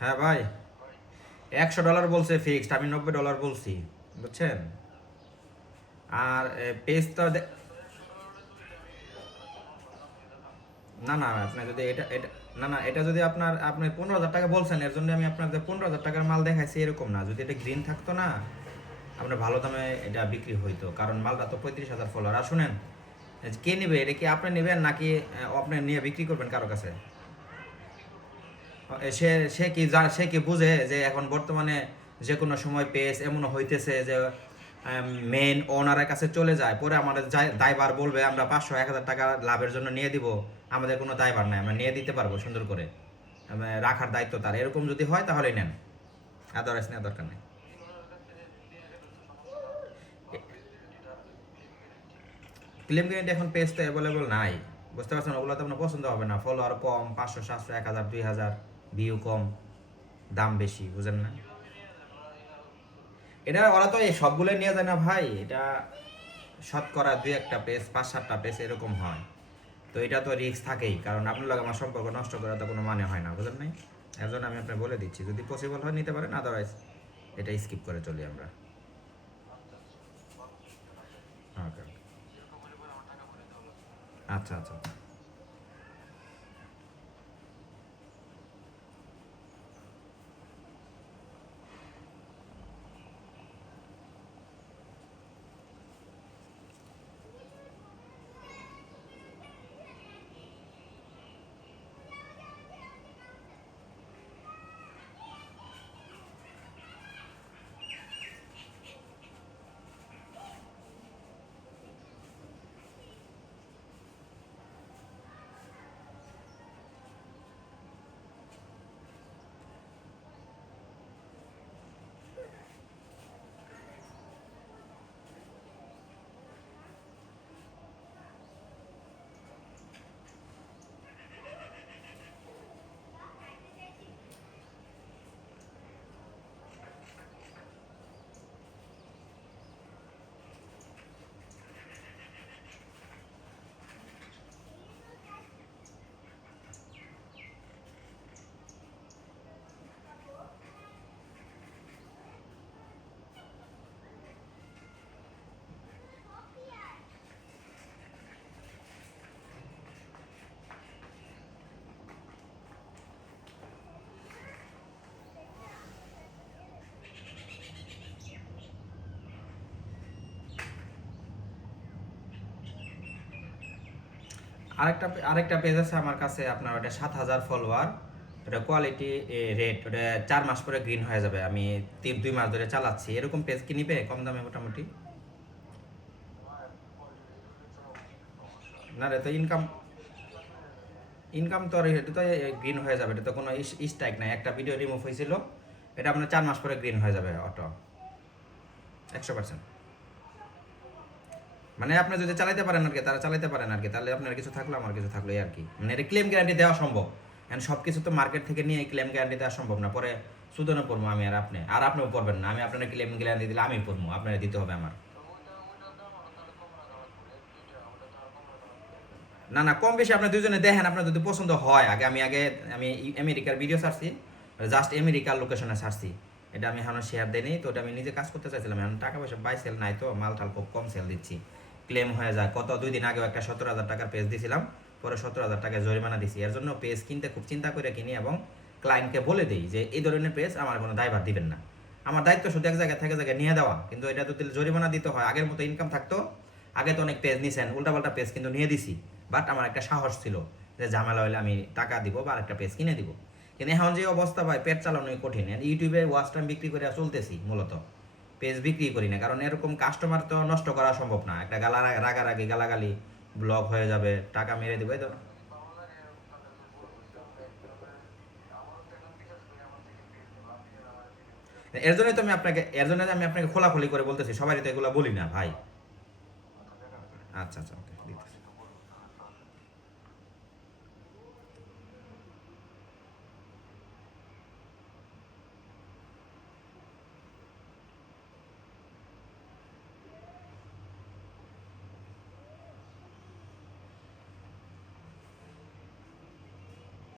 হ্যাঁ ভাই, $100 বলছে ফিক্সড, আমি $90 বলছি, বুঝছেন? আর পেজ তো না না, আপনি যদি এটা এটা না না, এটা যদি আপনি 15,000 টাকা বলছেন, এর জন্য আমি আপনার 15,000 টাকার মাল দেখাইছি এরকম না। যদি এটা গ্রিন থাকতো না, আপনার ভালো দামে এটা বিক্রি হইতো, কারণ মালটা তো 35,000 ফলোয়ার। আর শুনেন, কে নেবে এটা? কি আপনি নেবেন নাকি আপনি নিয়ে বিক্রি করবেন কারো কাছে? সে সে কি সে কি বুঝে যে এখন বর্তমানে যে কোনো সময় পেজ এমনও হইতেছে যে মেইন ওনারের কাছে চলে যায়, পরে আমাদের দায়ভার বলবে আমরা 500-1,000 টাকা লাভের জন্য নিয়ে দিব। আমাদের কোনো দায়ভার নাই, আমরা নিয়ে দিতে পারবো সুন্দর করে, রাখার দায়িত্ব তার। এরকম যদি হয় তাহলেই নেন, আদারওয়াইজ নেওয়ার দরকার নেই। ক্লেম গ্যারেন্টি এখন পেজ তো অ্যাভেলেবল নাই, বুঝতে পারছেন? ওগুলো তো আপনার পছন্দ হবে না, ফলোয়ার কম, 500-700, 1,000-2,000, ভিউ কম, দাম বেশি, বুঝেন না? এটা ওরা তো এই সবগুলো নিয়ে যায় না ভাই, এটা শতকরা 2-1টা পেজ, 5-7টা পেজ এরকম হয়। তো এটা তো রিস্ক থাকেই, কারণ আপনার লাগে আমার সম্পর্ক নষ্ট করা তো কোনো মানে হয় না, বুঝলেন নাই? এর জন্য আমি আপনাকে বলে দিচ্ছি, যদি পসিবল হয় নিতে পারেন, আদারওয়াইজ এটা স্কিপ করে চলি আমরা। ওকে, আচ্ছা আচ্ছা। আরেকটা পেজ আছে আমার কাছে, আপনার ওটা 7,000 ফলোয়ার, ওটা কোয়ালিটি রেট, ওটা 4 মাস পরে গ্রিন হয়ে যাবে। আমি 2 মাস ধরে চালাচ্ছি। এরকম পেজ কি নিবে কম দামে মোটামুটি? না রে, তো ইনকাম ইনকাম তো আর এটা তো গ্রিন হয়ে যাবে, এটা তো কোনো স্ট্রাইক নাই, একটা ভিডিও রিমুভ হয়েছিল, এটা আপনার 4 মাস পরে গ্রিন হয়ে যাবে অটো, 100%। মানে আপনি যদি চালাতে পারেন আর কি, তারা চালাতে পারেন আর কি, তাহলে আপনার কিছু থাকলো আমার কিছু থাকলো এই আর কি। মানে এটা ক্লেম গ্যারান্টি দেওয়া সম্ভব, এখন সব কিছু তো মার্কেট থেকে নিয়ে ক্লেম গ্যারান্টি দেওয়া সম্ভব না। পরে সুদনে পড়বো আমি আর আপনি, আর আপনিও পড়বেন না। আমি আপনার ক্লেম গ্যারান্টি দিলে আমি পড়বো, আপনারা দিতে হবে আমার। না না, কম বেশি আপনি দুজনে দেখেন, আপনার যদি পছন্দ হয়। আমি আমেরিকার ভিডিও ছাড়ছি, জাস্ট আমেরিকার লোকেশনে ছাড়ছি। এটা আমি এখন শেয়ার দেয়নি তো, এটা আমি নিজে কাজ করতে চাইছিলাম। এখন টাকা পয়সা বাই সেল নাই তো, মাল টাল খুব কম সেল দিচ্ছি, ক্লেম হয়ে যায়। 2 দিন আগেও একটা 17,000 টাকার পেজ দিয়েছিলাম, পরে 17,000 টাকা জরিমানা দিছি। এর জন্য পেজ কিনতে খুব চিন্তা করে কিনি, এবং ক্লায়েন্টকে বলে দিই যে এই ধরনের পেজ আমার কোনো দায়ভার দিবেন না। আমার দায়িত্ব শুধু এক জায়গায় থেকে জায়গায় নিয়ে দেওয়া, কিন্তু এটা যদি জরিমানা দিতে হয়, আগের মতো ইনকাম থাকতো। আগে তো অনেক পেজ নিছেন, উল্টাপাল্টা পেজ কিন্তু নিয়ে দিছি, বাট আমার একটা সাহস ছিল যে ঝামেলা হলে আমি টাকা দিব বা আরেকটা পেজ কিনে দিব। কিন্তু এখন যে অবস্থা ভাই, পেট চালানোই কঠিন। ইউটিউবে ওয়াচ টাইম বিক্রি করে চলতেছি মূলত, পেজ বিক্রি করি না, কারণ এরকম কাস্টমার তো নষ্ট করা সম্ভব না। একটা রাগারাগি গালাগালি ব্লক হয়ে যাবে, টাকা মেরে দেবে তো। এর জন্য আমি আপনাকে খোলাখুলি করে বলতেছি, সবারই তো এগুলো বলি না ভাই। আচ্ছা আচ্ছা, ওকে, দিতেছি।